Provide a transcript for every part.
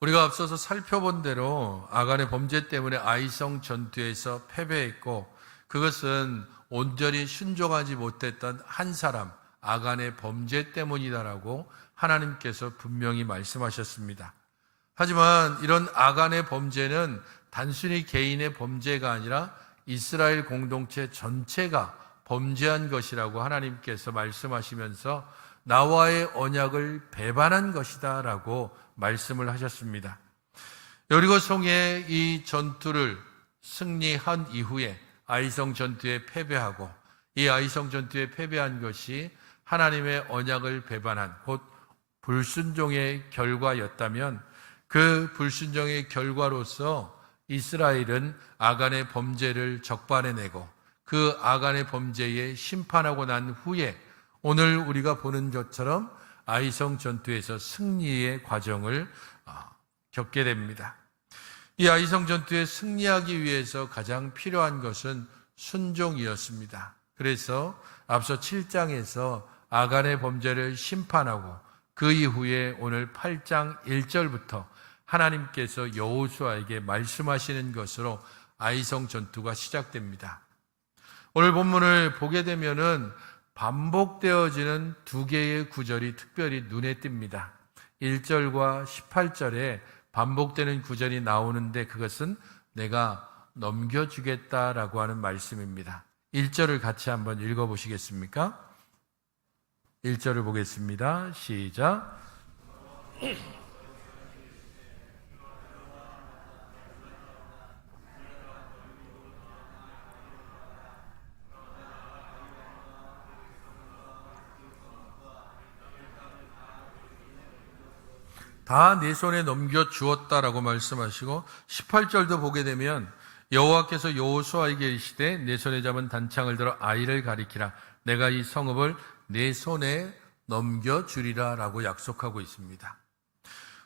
우리가 앞서서 살펴본 대로 아간의 범죄 때문에 아이성 전투에서 패배했고, 그것은 온전히 순종하지 못했던 한 사람 아간의 범죄 때문이다라고 하나님께서 분명히 말씀하셨습니다. 하지만 이런 아간의 범죄는 단순히 개인의 범죄가 아니라 이스라엘 공동체 전체가 범죄한 것이라고 하나님께서 말씀하시면서 나와의 언약을 배반한 것이다 라고 말씀을 하셨습니다. 여리고 성의 이 전투를 승리한 이후에 아이성 전투에 패배하고, 이 아이성 전투에 패배한 것이 하나님의 언약을 배반한 곧 불순종의 결과였다면, 그 불순종의 결과로서 이스라엘은 아간의 범죄를 적발해내고 그 아간의 범죄에 심판하고 난 후에 오늘 우리가 보는 것처럼 아이성 전투에서 승리의 과정을 겪게 됩니다. 이 아이성 전투에 승리하기 위해서 가장 필요한 것은 순종이었습니다. 그래서 앞서 7장에서 아간의 범죄를 심판하고 그 이후에 오늘 8장 1절부터 하나님께서 여호수아에게 말씀하시는 것으로 아이성 전투가 시작됩니다. 오늘 본문을 보게 되면은 반복되어지는 두 개의 구절이 특별히 눈에 띕니다. 1절과 18절에 반복되는 구절이 나오는데 그것은 내가 넘겨주겠다라고 하는 말씀입니다. 1절을 같이 한번 읽어보시겠습니까? 1절을 보겠습니다. 시작. 다 내 손에 넘겨주었다라고 말씀하시고, 18절도 보게 되면 여호와께서 여호수아에게 이르시되 내 손에 잡은 단창을 들어 아이를 가리키라. 내가 이 성읍을 내 손에 넘겨주리라 라고 약속하고 있습니다.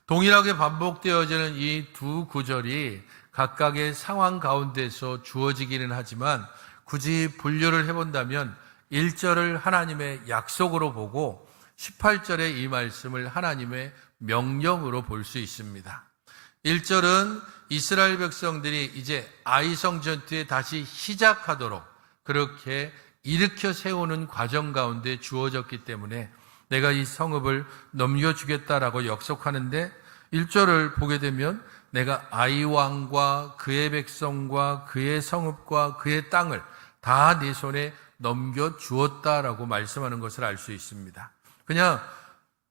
동일하게 반복되어지는 이 두 구절이 각각의 상황 가운데서 주어지기는 하지만 굳이 분류를 해본다면 1절을 하나님의 약속으로 보고 18절의 이 말씀을 하나님의 명령으로 볼 수 있습니다. 1절은 이스라엘 백성들이 이제 아이성 전투에 다시 시작하도록 그렇게 일으켜 세우는 과정 가운데 주어졌기 때문에 내가 이 성읍을 넘겨주겠다라고 약속하는데, 1절을 보게 되면 내가 아이 왕과 그의 백성과 그의 성읍과 그의 땅을 다 네 손에 넘겨주었다라고 말씀하는 것을 알 수 있습니다. 그냥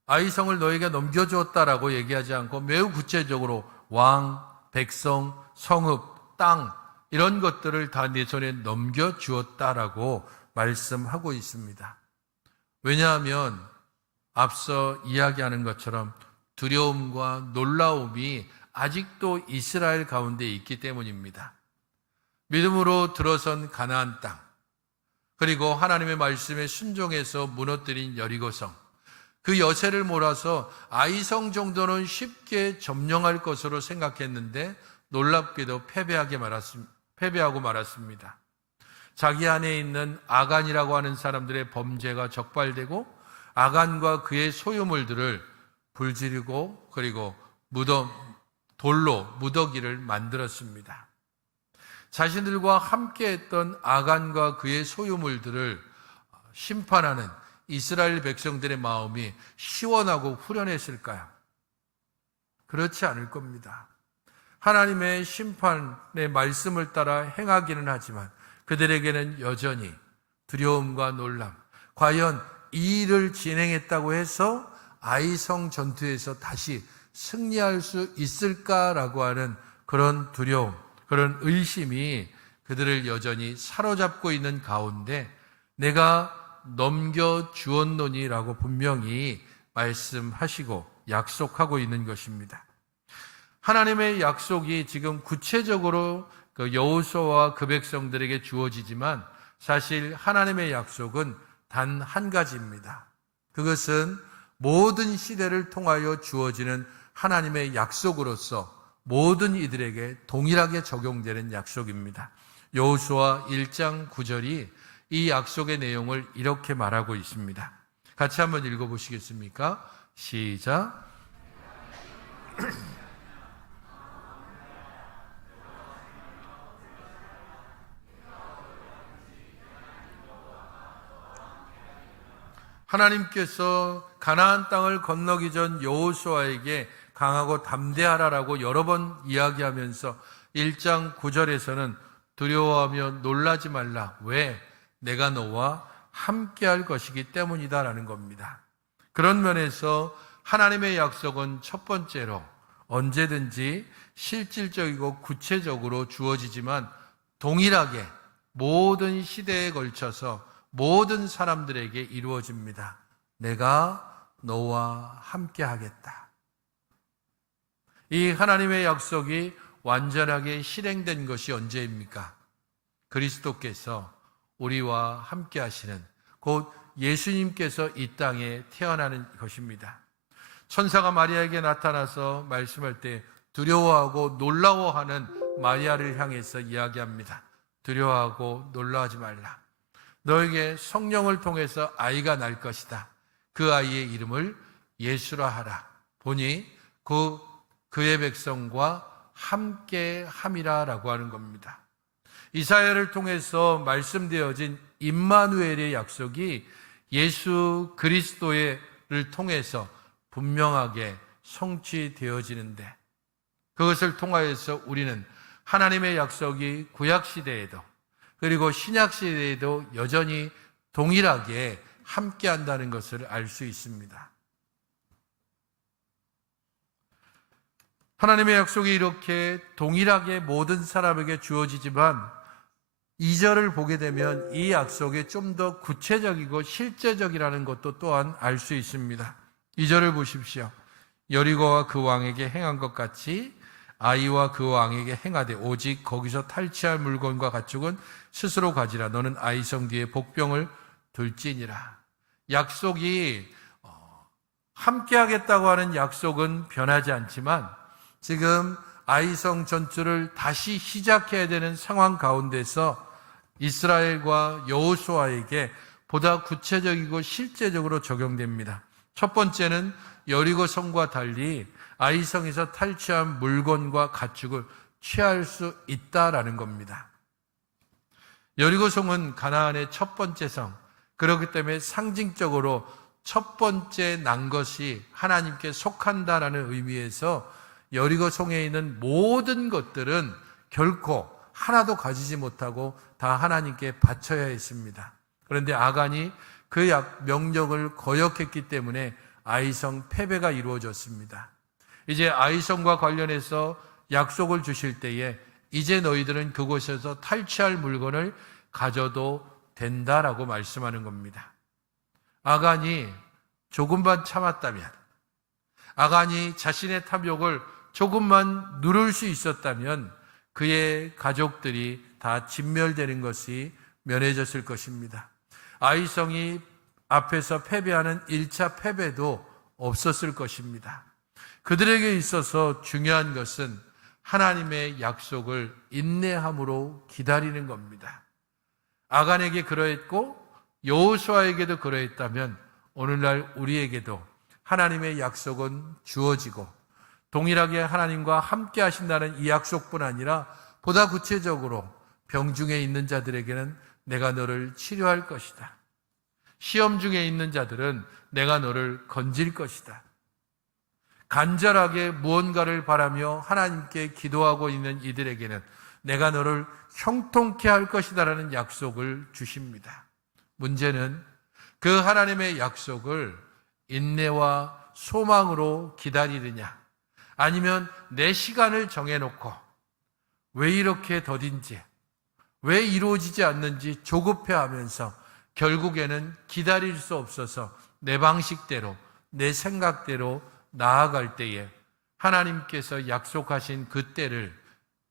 아이성을 너에게 넘겨주었다라고 얘기하지 않고 매우 구체적으로 왕, 백성, 성읍, 땅 이런 것들을 다 네 손에 넘겨주었다라고 말씀하고 있습니다. 왜냐하면 앞서 이야기하는 것처럼 두려움과 놀라움이 아직도 이스라엘 가운데 있기 때문입니다. 믿음으로 들어선 가나안 땅, 그리고 하나님의 말씀에 순종해서 무너뜨린 여리고성, 그 여세를 몰아서 아이성 정도는 쉽게 점령할 것으로 생각했는데 놀랍게도 패배하고 말았습니다. 자기 안에 있는 아간이라고 하는 사람들의 범죄가 적발되고 아간과 그의 소유물들을 불지르고 그리고 돌로 무더기를 만들었습니다. 자신들과 함께했던 아간과 그의 소유물들을 심판하는 이스라엘 백성들의 마음이 시원하고 후련했을까요? 그렇지 않을 겁니다. 하나님의 심판의 말씀을 따라 행하기는 하지만 그들에게는 여전히 두려움과 놀람, 과연 이 일을 진행했다고 해서 아이성 전투에서 다시 승리할 수 있을까라고 하는 그런 두려움, 그런 의심이 그들을 여전히 사로잡고 있는 가운데 내가 넘겨주었노니라고 분명히 말씀하시고 약속하고 있는 것입니다. 하나님의 약속이 지금 구체적으로 그 여호수아와 그 백성들에게 주어지지만 사실 하나님의 약속은 단 한 가지입니다. 그것은 모든 시대를 통하여 주어지는 하나님의 약속으로서 모든 이들에게 동일하게 적용되는 약속입니다. 여호수아 1장 9절이 이 약속의 내용을 이렇게 말하고 있습니다. 같이 한번 읽어보시겠습니까? 시작. 하나님께서 가나안 땅을 건너기 전 여호수아에게 강하고 담대하라라고 여러 번 이야기하면서 1장 9절에서는 두려워하며 놀라지 말라. 왜? 내가 너와 함께할 것이기 때문이다라는 겁니다. 그런 면에서 하나님의 약속은 첫 번째로 언제든지 실질적이고 구체적으로 주어지지만 동일하게 모든 시대에 걸쳐서 모든 사람들에게 이루어집니다. 내가 너와 함께 하겠다. 이 하나님의 약속이 완전하게 실행된 것이 언제입니까? 그리스도께서 우리와 함께 하시는, 곧 예수님께서 이 땅에 태어나는 것입니다. 천사가 마리아에게 나타나서 말씀할 때 두려워하고 놀라워하는 마리아를 향해서 이야기합니다. 두려워하고 놀라워하지 말라. 너에게 성령을 통해서 아이가 날 것이다. 그 아이의 이름을 예수라 하라. 보니 그의 백성과 함께 함이라 라고 하는 겁니다. 이사야를 통해서 말씀되어진 임마누엘의 약속이 예수 그리스도를 통해서 분명하게 성취되어지는데, 그것을 통하여서 우리는 하나님의 약속이 구약시대에도 그리고 신약시대에도 여전히 동일하게 함께한다는 것을 알 수 있습니다. 하나님의 약속이 이렇게 동일하게 모든 사람에게 주어지지만 2절을 보게 되면 이 약속이 좀 더 구체적이고 실제적이라는 것도 또한 알 수 있습니다. 2절을 보십시오. 여리고와 그 왕에게 행한 것 같이 아이와 그 왕에게 행하되 오직 거기서 탈취할 물건과 가축은 스스로 가지라. 너는 아이성 뒤에 복병을 둘지니라. 약속이 함께 하겠다고 하는 약속은 변하지 않지만 지금 아이성 전투를 다시 시작해야 되는 상황 가운데서 이스라엘과 여호수아에게 보다 구체적이고 실제적으로 적용됩니다. 첫 번째는 여리고 성과 달리 아이성에서 탈취한 물건과 가축을 취할 수 있다라는 겁니다. 여리고 성은 가나안의 첫 번째 성, 그렇기 때문에 상징적으로 첫 번째 난 것이 하나님께 속한다라는 의미에서 여리고 성에 있는 모든 것들은 결코 하나도 가지지 못하고 다 하나님께 바쳐야 했습니다. 그런데 아간이 그 명령을 거역했기 때문에 아이성 패배가 이루어졌습니다. 이제 아이성과 관련해서 약속을 주실 때에 이제 너희들은 그곳에서 탈취할 물건을 가져도 된다라고 말씀하는 겁니다. 아간이 조금만 참았다면, 아간이 자신의 탐욕을 조금만 누를 수 있었다면 그의 가족들이 다 진멸되는 것이 면해졌을 것입니다. 아이성이 앞에서 패배하는 1차 패배도 없었을 것입니다. 그들에게 있어서 중요한 것은 하나님의 약속을 인내함으로 기다리는 겁니다. 아간에게 그러했고 여호수아에게도 그러했다면 오늘날 우리에게도 하나님의 약속은 주어지고 동일하게 하나님과 함께 하신다는 이 약속뿐 아니라 보다 구체적으로 병중에 있는 자들에게는 내가 너를 치료할 것이다. 시험 중에 있는 자들은 내가 너를 건질 것이다. 간절하게 무언가를 바라며 하나님께 기도하고 있는 이들에게는 내가 너를 형통케 할 것이다라는 약속을 주십니다. 문제는 그 하나님의 약속을 인내와 소망으로 기다리느냐, 아니면 내 시간을 정해놓고 왜 이렇게 더딘지, 왜 이루어지지 않는지 조급해하면서 결국에는 기다릴 수 없어서 내 방식대로, 내 생각대로 나아갈 때에 하나님께서 약속하신 그 때를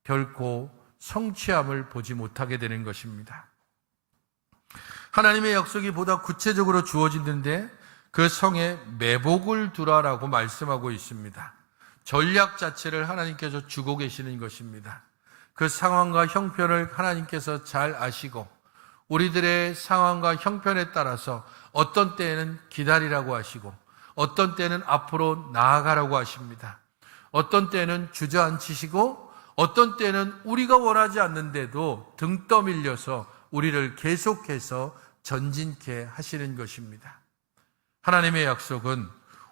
결코 성취함을 보지 못하게 되는 것입니다. 하나님의 약속이 보다 구체적으로 주어지는데 그 성에 매복을 두라라고 말씀하고 있습니다. 전략 자체를 하나님께서 주고 계시는 것입니다. 그 상황과 형편을 하나님께서 잘 아시고 우리들의 상황과 형편에 따라서 어떤 때에는 기다리라고 하시고 어떤 때는 앞으로 나아가라고 하십니다. 어떤 때는 주저앉히시고 어떤 때는 우리가 원하지 않는데도 등 떠밀려서 우리를 계속해서 전진케 하시는 것입니다. 하나님의 약속은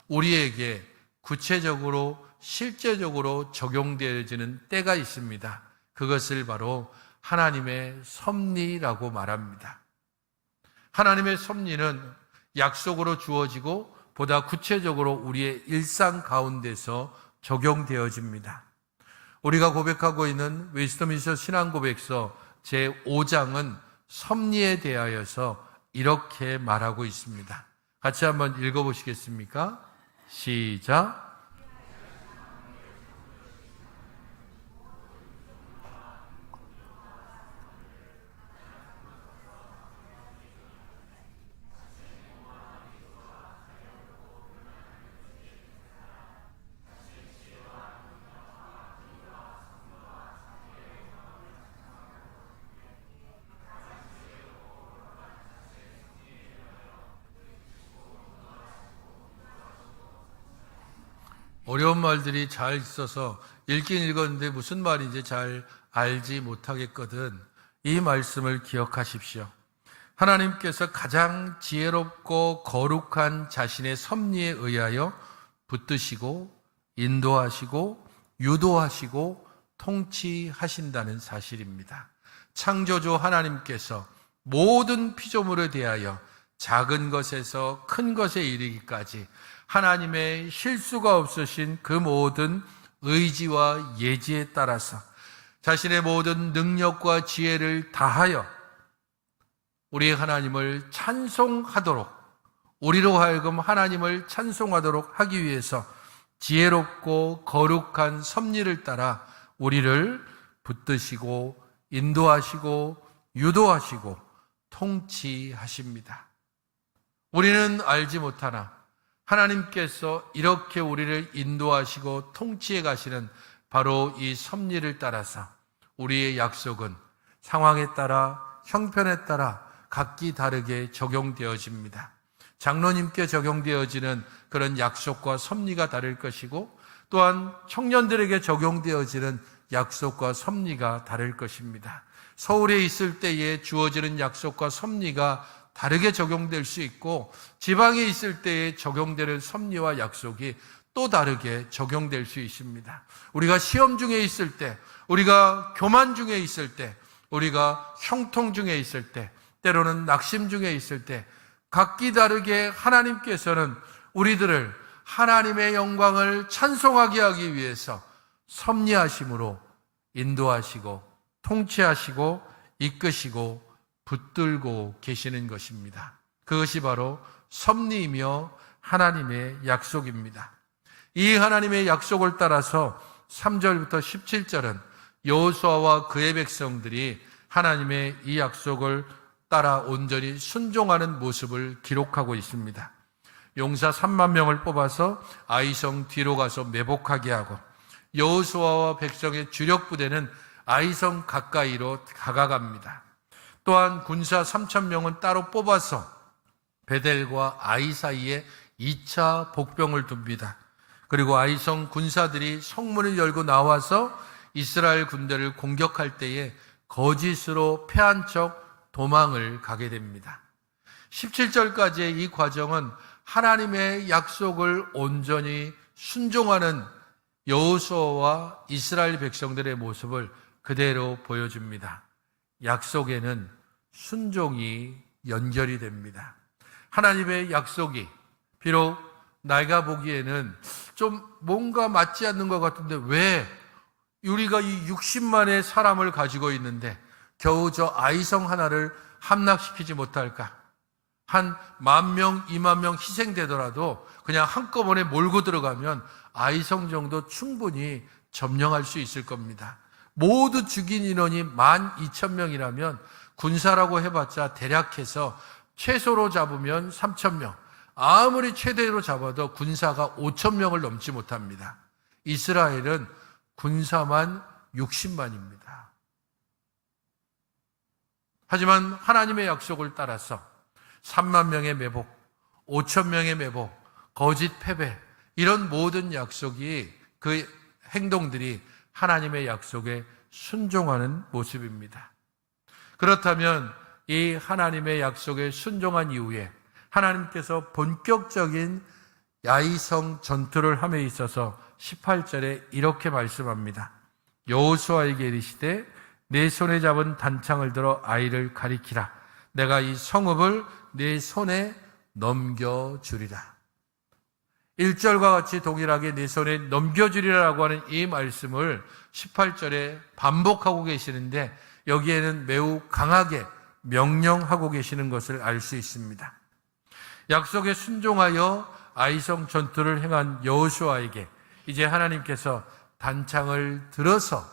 우리에게 구체적으로 실제적으로 적용되어지는 때가 있습니다. 그것을 바로 하나님의 섭리라고 말합니다. 하나님의 섭리는 약속으로 주어지고 보다 구체적으로 우리의 일상 가운데서 적용되어집니다. 우리가 고백하고 있는 웨스트민스터 신앙고백서 제5장은 섭리에 대하여서 이렇게 말하고 있습니다. 같이 한번 읽어보시겠습니까? 시작. 어려운 말들이 잘 있어서 읽긴 읽었는데 무슨 말인지 잘 알지 못하겠거든. 이 말씀을 기억하십시오. 하나님께서 가장 지혜롭고 거룩한 자신의 섭리에 의하여 붙드시고 인도하시고 유도하시고 통치하신다는 사실입니다. 창조주 하나님께서 모든 피조물에 대하여 작은 것에서 큰 것에 이르기까지 하나님의 실수가 없으신 그 모든 의지와 예지에 따라서 자신의 모든 능력과 지혜를 다하여 우리 하나님을 찬송하도록, 우리로 하여금 하나님을 찬송하도록 하기 위해서 지혜롭고 거룩한 섭리를 따라 우리를 붙드시고 인도하시고 유도하시고 통치하십니다. 우리는 알지 못하나 하나님께서 이렇게 우리를 인도하시고 통치해 가시는 바로 이 섭리를 따라서 우리의 약속은 상황에 따라 형편에 따라 각기 다르게 적용되어집니다. 장로님께 적용되어지는 그런 약속과 섭리가 다를 것이고 또한 청년들에게 적용되어지는 약속과 섭리가 다를 것입니다. 서울에 있을 때에 주어지는 약속과 섭리가 다르게 적용될 수 있고 지방에 있을 때에 적용되는 섭리와 약속이 또 다르게 적용될 수 있습니다. 우리가 시험 중에 있을 때, 우리가 교만 중에 있을 때, 우리가 형통 중에 있을 때, 때로는 낙심 중에 있을 때 각기 다르게 하나님께서는 우리들을 하나님의 영광을 찬송하게 하기 위해서 섭리하심으로 인도하시고 통치하시고 이끄시고 붙들고 계시는 것입니다. 그것이 바로 섭리이며 하나님의 약속입니다. 이 하나님의 약속을 따라서 3절부터 17절은 여호수아와 그의 백성들이 하나님의 이 약속을 따라 온전히 순종하는 모습을 기록하고 있습니다. 용사 3만 명을 뽑아서 아이성 뒤로 가서 매복하게 하고 여호수아와 백성의 주력 부대는 아이성 가까이로 다가갑니다. 또한 군사 3,000명은 따로 뽑아서 베델과 아이 사이에 2차 복병을 둡니다. 그리고 아이성 군사들이 성문을 열고 나와서 이스라엘 군대를 공격할 때에 거짓으로 패한 척 도망을 가게 됩니다. 17절까지의 이 과정은 하나님의 약속을 온전히 순종하는 여호수아와 이스라엘 백성들의 모습을 그대로 보여줍니다. 약속에는 순종이 연결이 됩니다. 하나님의 약속이 비록 내가 보기에는 좀 뭔가 맞지 않는 것 같은데 왜 우리가 이 60만의 사람을 가지고 있는데 겨우 저 아이성 하나를 함락시키지 못할까? 한 10,000명, 20,000명 희생되더라도 그냥 한꺼번에 몰고 들어가면 아이성 정도 충분히 점령할 수 있을 겁니다. 모두 죽인 인원이 12,000명이라면 군사라고 해봤자 대략 해서 최소로 잡으면 3,000명, 아무리 최대로 잡아도 군사가 5,000명을 넘지 못합니다. 이스라엘은 군사만 60만입니다. 하지만 하나님의 약속을 따라서 3만 명의 매복, 5,000명의 매복, 거짓 패배, 이런 모든 약속이 그 행동들이 하나님의 약속에 순종하는 모습입니다. 그렇다면 이 하나님의 약속에 순종한 이후에 하나님께서 본격적인 야이성 전투를 함에 있어서 18절에 이렇게 말씀합니다. 여호수아에게 이르시되 내 손에 잡은 단창을 들어 아이를 가리키라. 내가 이 성읍을 내 손에 넘겨주리라. 1절과 같이 동일하게 내 손에 넘겨주리라고 하는 이 말씀을 18절에 반복하고 계시는데 여기에는 매우 강하게 명령하고 계시는 것을 알 수 있습니다. 약속에 순종하여 아이성 전투를 행한 여호수아에게 이제 하나님께서 단창을 들어서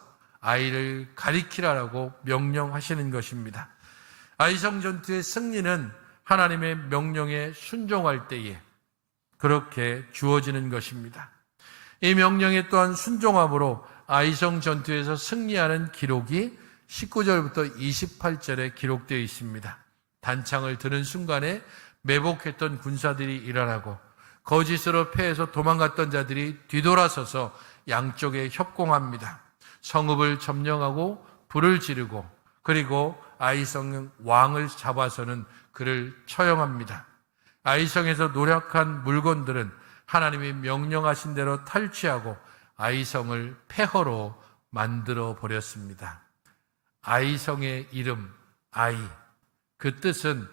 아이를 가리키라라고 명령하시는 것입니다. 아이성 전투의 승리는 하나님의 명령에 순종할 때에 그렇게 주어지는 것입니다. 이 명령에 또한 순종함으로 아이성 전투에서 승리하는 기록이 19절부터 28절에 기록되어 있습니다. 단창을 드는 순간에 매복했던 군사들이 일어나고 거짓으로 패해서 도망갔던 자들이 뒤돌아서서 양쪽에 협공합니다. 성읍을 점령하고 불을 지르고 그리고 아이성 왕을 잡아서는 그를 처형합니다. 아이성에서 노력한 물건들은 하나님이 명령하신 대로 탈취하고 아이성을 폐허로 만들어 버렸습니다. 아이성의 이름 아이, 그 뜻은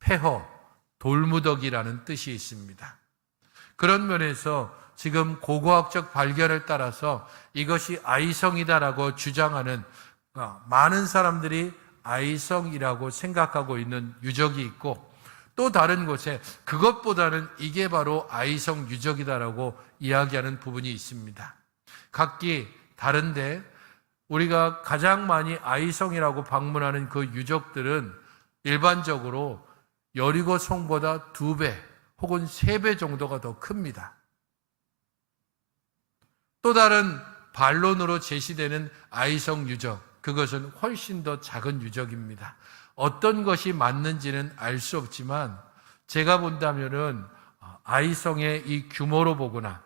폐허, 돌무더기라는 뜻이 있습니다. 그런 면에서 지금 고고학적 발견을 따라서 이것이 아이성이다라고 주장하는 많은 사람들이 아이성이라고 생각하고 있는 유적이 있고 또 다른 곳에 그것보다는 이게 바로 아이성 유적이다라고 이야기하는 부분이 있습니다. 각기 다른데 우리가 가장 많이 아이성이라고 방문하는 그 유적들은 일반적으로 여리고 성보다 2배 혹은 3배 정도가 더 큽니다. 또 다른 반론으로 제시되는 아이성 유적, 그것은 훨씬 더 작은 유적입니다. 어떤 것이 맞는지는 알 수 없지만 제가 본다면은 아이성의 이 규모로 보거나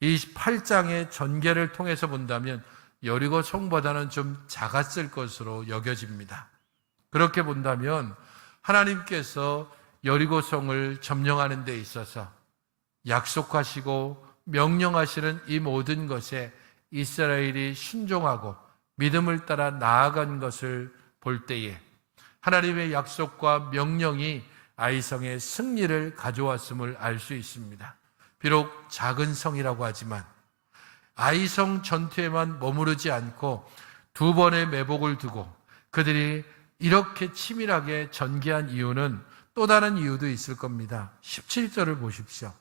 이 8장의 전개를 통해서 본다면 여리고 성보다는 좀 작았을 것으로 여겨집니다. 그렇게 본다면 하나님께서 여리고 성을 점령하는 데 있어서 약속하시고 명령하시는 이 모든 것에 이스라엘이 순종하고 믿음을 따라 나아간 것을 볼 때에 하나님의 약속과 명령이 아이성의 승리를 가져왔음을 알 수 있습니다. 비록 작은 성이라고 하지만 아이성 전투에만 머무르지 않고 2번의 매복을 두고 그들이 이렇게 치밀하게 전개한 이유는 또 다른 이유도 있을 겁니다. 17절을 보십시오.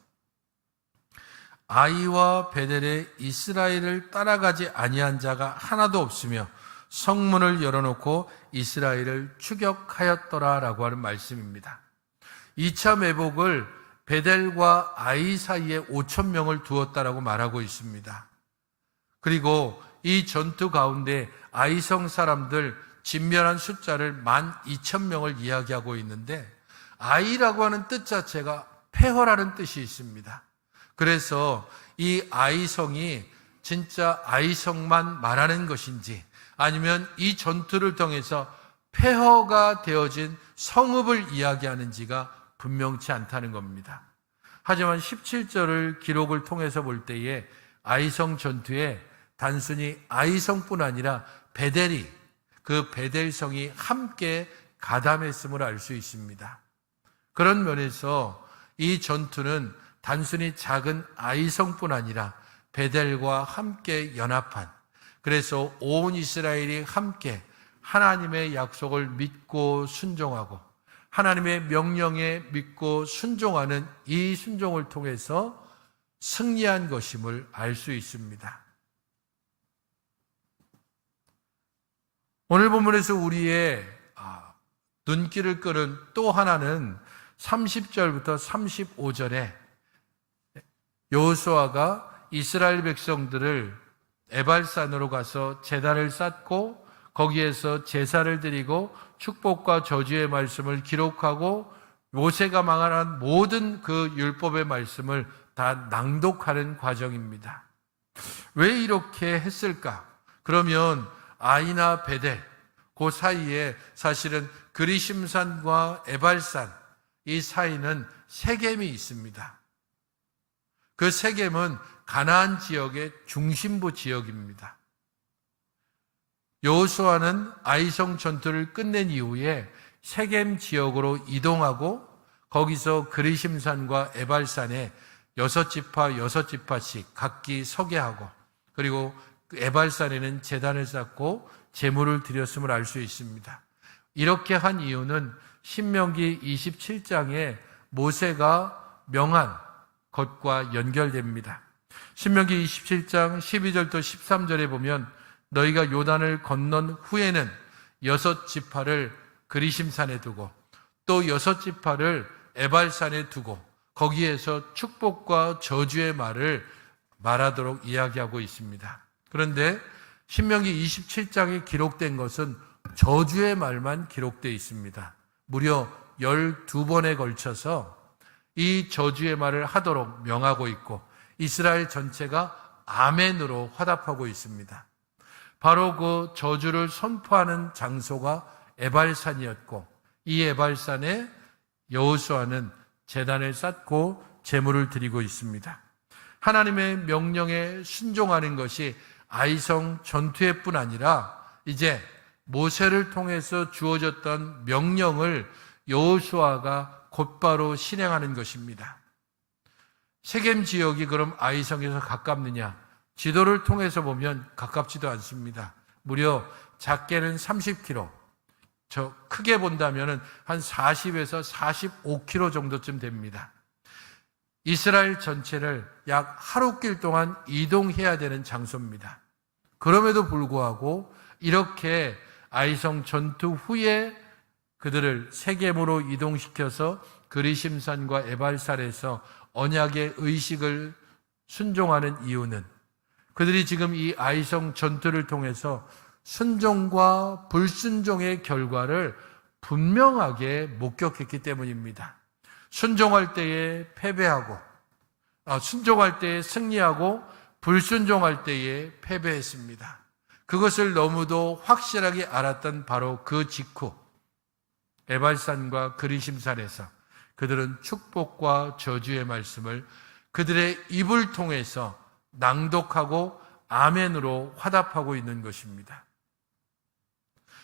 아이와 베델에 이스라엘을 따라가지 아니한 자가 하나도 없으며 성문을 열어놓고 이스라엘을 추격하였더라라고 하는 말씀입니다. 2차 매복을 베델과 아이 사이에 5천 명을 두었다라고 말하고 있습니다. 그리고 이 전투 가운데 아이성 사람들 진멸한 숫자를 12,000명을 이야기하고 있는데 아이라고 하는 뜻 자체가 폐허라는 뜻이 있습니다. 그래서 이 아이성이 진짜 아이성만 말하는 것인지 아니면 이 전투를 통해서 폐허가 되어진 성읍을 이야기하는지가 분명치 않다는 겁니다. 하지만 17절을 기록을 통해서 볼 때에 아이성 전투에 단순히 아이성뿐 아니라 베델이 그 베델성이 함께 가담했음을 알 수 있습니다. 그런 면에서 이 전투는 단순히 작은 아이성뿐 아니라 베델과 함께 연합한, 그래서 온 이스라엘이 함께 하나님의 약속을 믿고 순종하고 하나님의 명령에 믿고 순종하는 이 순종을 통해서 승리한 것임을 알 수 있습니다. 오늘 본문에서 우리의 눈길을 끄는 또 하나는 30절부터 35절에 여호수아가 이스라엘 백성들을 에발산으로 가서 제단을 쌓고 거기에서 제사를 드리고 축복과 저주의 말씀을 기록하고 모세가 망한 모든 그 율법의 말씀을 다 낭독하는 과정입니다. 왜 이렇게 했을까? 그러면 아이나 베델 그 사이에 사실은 그리심산과 에발산 이 사이는 세겜이 있습니다. 그 세겜은 가나안 지역의 중심부 지역입니다. 여호수아는 아이성 전투를 끝낸 이후에 세겜 지역으로 이동하고 거기서 그리심산과 에발산에 6지파 6지파씩 각기 서게 하고, 그리고 에발산에는 제단을 쌓고 제물을 드렸음을 알 수 있습니다. 이렇게 한 이유는 신명기 27장에 모세가 명한 것과 연결됩니다. 신명기 27장 12절부터 13절에 보면 너희가 요단을 건넌 후에는 6지파를 그리심산에 두고 또 6지파를 에발산에 두고 거기에서 축복과 저주의 말을 말하도록 이야기하고 있습니다. 그런데 신명기 27장에 기록된 것은 저주의 말만 기록되어 있습니다. 무려 12번에 걸쳐서 이 저주의 말을 하도록 명하고 있고 이스라엘 전체가 아멘으로 화답하고 있습니다. 바로 그 저주를 선포하는 장소가 에발산이었고 이 에발산에 여호수아는 제단을 쌓고 제물을 드리고 있습니다. 하나님의 명령에 순종하는 것이 아이성 전투회 뿐 아니라 이제 모세를 통해서 주어졌던 명령을 여호수아가 곧바로 실행하는 것입니다. 세겜 지역이 그럼 아이성에서 가깝느냐? 지도를 통해서 보면 가깝지도 않습니다. 무려 작게는 30km, 저 크게 본다면 한 40에서 45km 정도쯤 됩니다. 이스라엘 전체를 약 하루길 동안 이동해야 되는 장소입니다. 그럼에도 불구하고 이렇게 아이성 전투 후에 그들을 세겜으로 이동시켜서 그리심산과 에발산에서 언약의 의식을 순종하는 이유는 그들이 지금 이 아이성 전투를 통해서 순종과 불순종의 결과를 분명하게 목격했기 때문입니다. 순종할 때에 패배하고, 순종할 때에 승리하고, 불순종할 때에 패배했습니다. 그것을 너무도 확실하게 알았던 바로 그 직후 에발산과 그리심산에서 그들은 축복과 저주의 말씀을 그들의 입을 통해서 낭독하고 아멘으로 화답하고 있는 것입니다.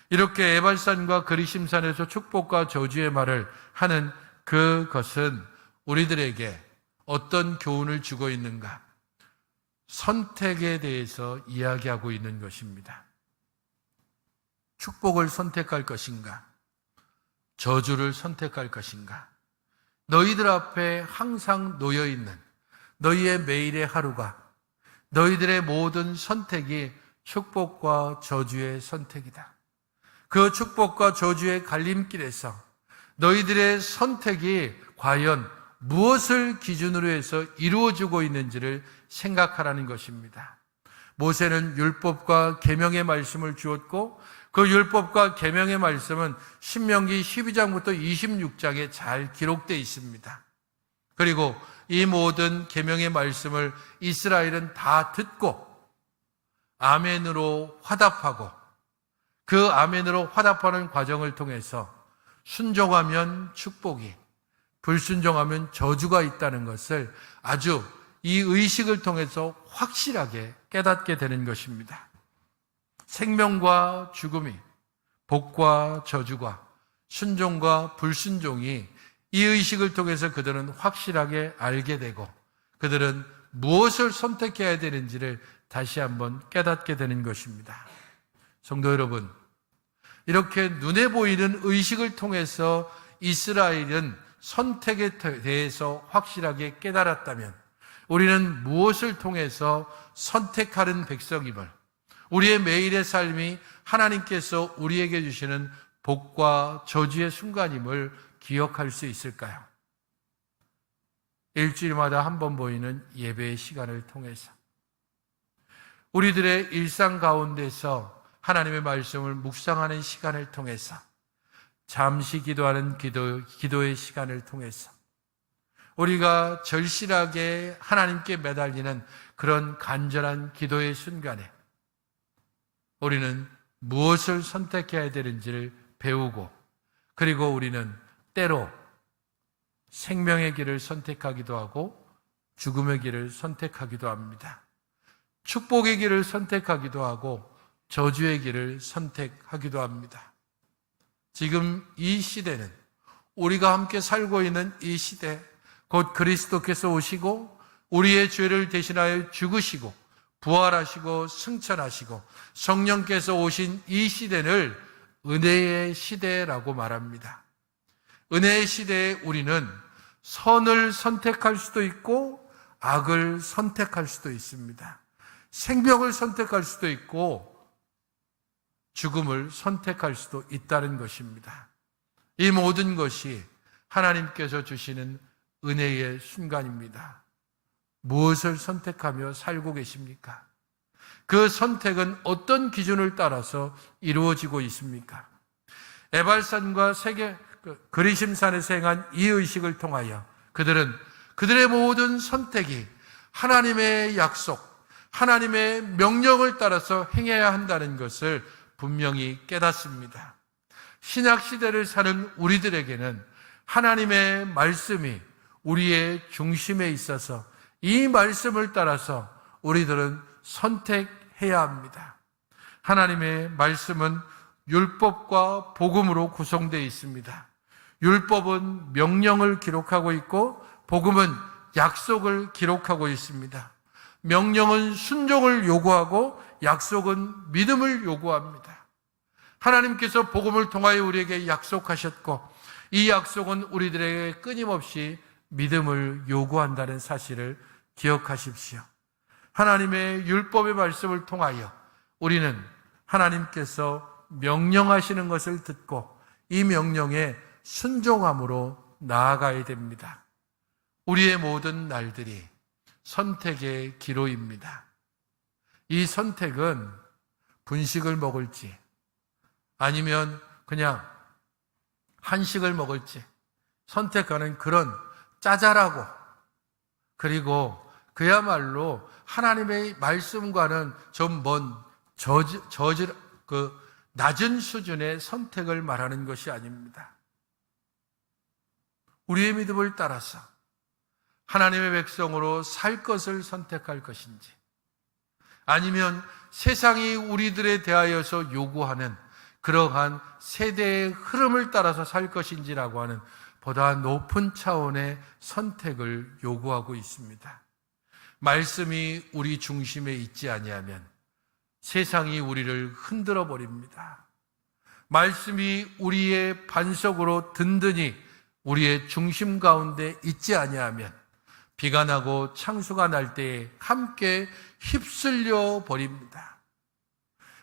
이렇게 에발산과 그리심산에서 축복과 저주의 말을 하는 그것은 우리들에게 어떤 교훈을 주고 있는가? 선택에 대해서 이야기하고 있는 것입니다. 축복을 선택할 것인가? 저주를 선택할 것인가? 너희들 앞에 항상 놓여있는 너희의 매일의 하루가 너희들의 모든 선택이 축복과 저주의 선택이다. 그 축복과 저주의 갈림길에서 너희들의 선택이 과연 무엇을 기준으로 해서 이루어지고 있는지를 생각하라는 것입니다. 모세는 율법과 계명의 말씀을 주었고 그 율법과 계명의 말씀은 신명기 12장부터 26장에 잘 기록되어 있습니다. 그리고 이 모든 계명의 말씀을 이스라엘은 다 듣고 아멘으로 화답하고 그 아멘으로 화답하는 과정을 통해서 순종하면 축복이, 불순종하면 저주가 있다는 것을 아주 이 의식을 통해서 확실하게 깨닫게 되는 것입니다. 생명과 죽음이, 복과 저주가, 순종과 불순종이 이 의식을 통해서 그들은 확실하게 알게 되고 그들은 무엇을 선택해야 되는지를 다시 한번 깨닫게 되는 것입니다. 성도 여러분, 이렇게 눈에 보이는 의식을 통해서 이스라엘은 선택에 대해서 확실하게 깨달았다면 우리는 무엇을 통해서 선택하는 백성임을, 우리의 매일의 삶이 하나님께서 우리에게 주시는 복과 저주의 순간임을 기억할 수 있을까요? 일주일마다 한 번 보이는 예배의 시간을 통해서 우리들의 일상 가운데서 하나님의 말씀을 묵상하는 시간을 통해서 잠시 기도하는 기도의 시간을 통해서 우리가 절실하게 하나님께 매달리는 그런 간절한 기도의 순간에 우리는 무엇을 선택해야 되는지를 배우고 그리고 우리는 때로 생명의 길을 선택하기도 하고 죽음의 길을 선택하기도 합니다. 축복의 길을 선택하기도 하고 저주의 길을 선택하기도 합니다. 지금 이 시대는, 우리가 함께 살고 있는 이 시대, 곧 그리스도께서 오시고 우리의 죄를 대신하여 죽으시고 부활하시고 승천하시고 성령께서 오신 이 시대를 은혜의 시대라고 말합니다. 은혜의 시대에 우리는 선을 선택할 수도 있고 악을 선택할 수도 있습니다. 생명을 선택할 수도 있고 죽음을 선택할 수도 있다는 것입니다. 이 모든 것이 하나님께서 주시는 은혜의 순간입니다. 무엇을 선택하며 살고 계십니까? 그 선택은 어떤 기준을 따라서 이루어지고 있습니까? 에발산과 그리심산에서 행한 이 의식을 통하여 그들은 그들의 모든 선택이 하나님의 약속, 하나님의 명령을 따라서 행해야 한다는 것을 분명히 깨닫습니다. 신약시대를 사는 우리들에게는 하나님의 말씀이 우리의 중심에 있어서 이 말씀을 따라서 우리들은 선택해야 합니다. 하나님의 말씀은 율법과 복음으로 구성되어 있습니다. 율법은 명령을 기록하고 있고 복음은 약속을 기록하고 있습니다. 명령은 순종을 요구하고 약속은 믿음을 요구합니다. 하나님께서 복음을 통하여 우리에게 약속하셨고 이 약속은 우리들에게 끊임없이 믿음을 요구한다는 사실을 기억하십시오. 하나님의 율법의 말씀을 통하여 우리는 하나님께서 명령하시는 것을 듣고 이 명령에 순종함으로 나아가야 됩니다. 우리의 모든 날들이 선택의 기로입니다. 이 선택은 분식을 먹을지 아니면 그냥 한식을 먹을지 선택하는 그런 짜잘하고 그리고 그야말로 하나님의 말씀과는 좀 먼 낮은 수준의 선택을 말하는 것이 아닙니다. 우리의 믿음을 따라서 하나님의 백성으로 살 것을 선택할 것인지 아니면 세상이 우리들에 대하여서 요구하는 그러한 세대의 흐름을 따라서 살 것인지라고 하는 보다 높은 차원의 선택을 요구하고 있습니다. 말씀이 우리 중심에 있지 아니하면 세상이 우리를 흔들어 버립니다. 말씀이 우리의 반석으로 든든히 우리의 중심 가운데 있지 아니하면 비가 나고 창수가 날 때에 함께 휩쓸려 버립니다.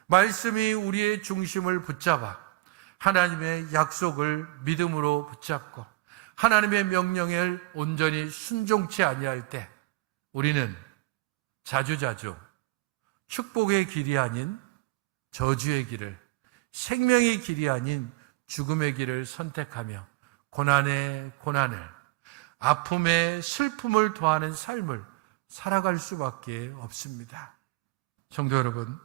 말씀이 우리의 중심을 붙잡아 하나님의 약속을 믿음으로 붙잡고 하나님의 명령을 온전히 순종치 아니할 때 우리는 자주자주 축복의 길이 아닌 저주의 길을, 생명의 길이 아닌 죽음의 길을 선택하며 고난에 고난을, 아픔에 슬픔을 더하는 삶을 살아갈 수밖에 없습니다. 성도 여러분,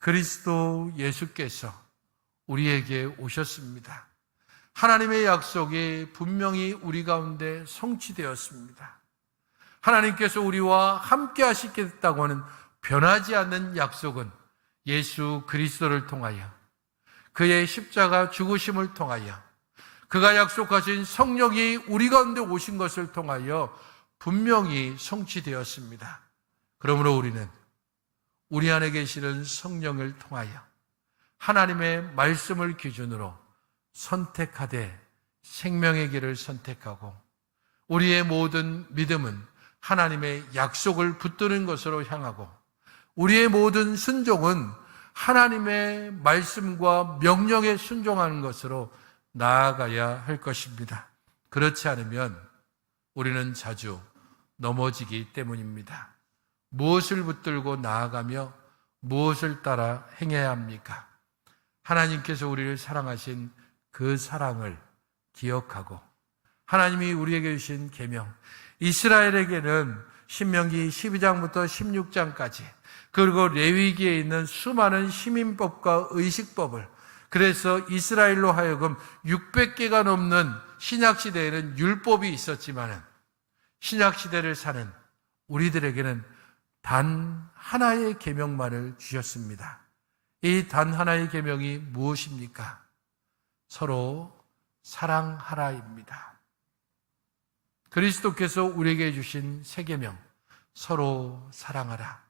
그리스도 예수께서 우리에게 오셨습니다. 하나님의 약속이 분명히 우리 가운데 성취되었습니다. 하나님께서 우리와 함께 하시겠다고 하는 변하지 않는 약속은 예수 그리스도를 통하여 그의 십자가 죽으심을 통하여 그가 약속하신 성령이 우리 가운데 오신 것을 통하여 분명히 성취되었습니다. 그러므로 우리는 우리 안에 계시는 성령을 통하여 하나님의 말씀을 기준으로 선택하되 생명의 길을 선택하고 우리의 모든 믿음은 하나님의 약속을 붙드는 것으로 향하고 우리의 모든 순종은 하나님의 말씀과 명령에 순종하는 것으로 나아가야 할 것입니다. 그렇지 않으면 우리는 자주 넘어지기 때문입니다. 무엇을 붙들고 나아가며 무엇을 따라 행해야 합니까? 하나님께서 우리를 사랑하신 그 사랑을 기억하고 하나님이 우리에게 주신 계명, 이스라엘에게는 신명기 12장부터 16장까지 그리고 레위기에 있는 수많은 시민법과 의식법을, 그래서 이스라엘로 하여금 600개가 넘는 신약 시대에는 율법이 있었지만은 신약 시대를 사는 우리들에게는 단 하나의 계명만을 주셨습니다. 이 단 하나의 계명이 무엇입니까? 서로 사랑하라입니다. 그리스도께서 우리에게 주신 새 계명, 서로 사랑하라.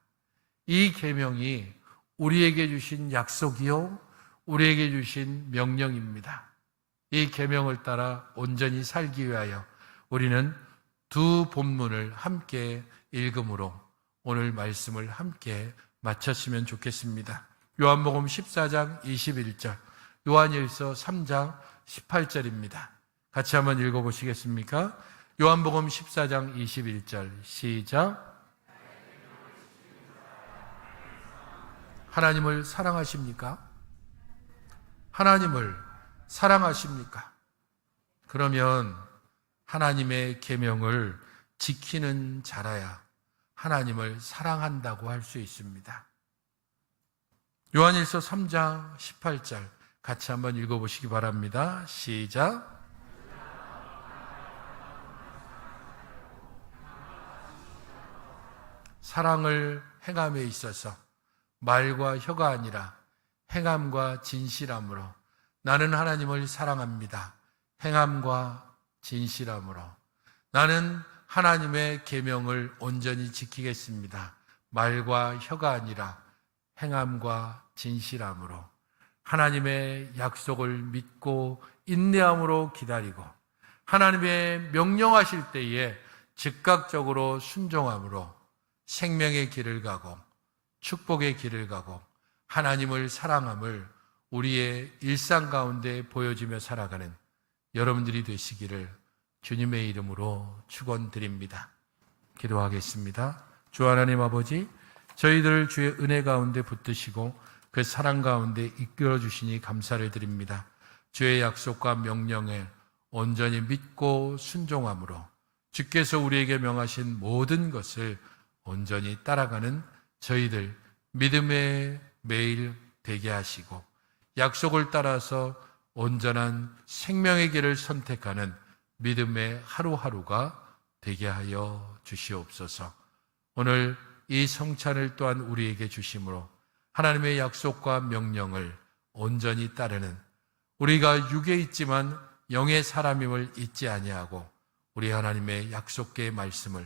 이 계명이 우리에게 주신 약속이요, 우리에게 주신 명령입니다. 이 계명을 따라 온전히 살기 위하여 우리는 두 본문을 함께 읽음으로 오늘 말씀을 함께 마쳤으면 좋겠습니다. 요한복음 14장 21절, 요한일서 3장 18절입니다. 같이 한번 읽어보시겠습니까? 요한복음 14장 21절 시작. 하나님을 사랑하십니까? 하나님을 사랑하십니까? 그러면 하나님의 계명을 지키는 자라야 하나님을 사랑한다고 할 수 있습니다. 요한일서 3장 18절 같이 한번 읽어보시기 바랍니다. 시작. 사랑을 행함에 있어서 말과 혀가 아니라 행함과 진실함으로 나는 하나님을 사랑합니다. 행함과 진실함으로 나는 하나님의 계명을 온전히 지키겠습니다. 말과 혀가 아니라 행함과 진실함으로 하나님의 약속을 믿고 인내함으로 기다리고 하나님의 명령하실 때에 즉각적으로 순종함으로 생명의 길을 가고 축복의 길을 가고 하나님을 사랑함을 우리의 일상 가운데 보여주며 살아가는 여러분들이 되시기를 주님의 이름으로 축원드립니다. 기도하겠습니다. 주 하나님 아버지, 저희들을 주의 은혜 가운데 붙드시고 그 사랑 가운데 이끌어 주시니 감사를 드립니다. 주의 약속과 명령에 온전히 믿고 순종함으로 주께서 우리에게 명하신 모든 것을 온전히 따라가는 저희들 믿음의 매일 되게 하시고 약속을 따라서 온전한 생명의 길을 선택하는 믿음의 하루하루가 되게 하여 주시옵소서. 오늘 이 성찬을 또한 우리에게 주심으로 하나님의 약속과 명령을 온전히 따르는 우리가 육에 있지만 영의 사람임을 잊지 아니하고 우리 하나님의 약속의 말씀을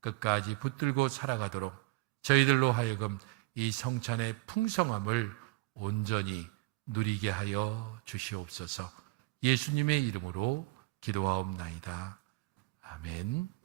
끝까지 붙들고 살아가도록 저희들로 하여금 이 성찬의 풍성함을 온전히 누리게 하여 주시옵소서. 예수님의 이름으로 기도하옵나이다. 아멘.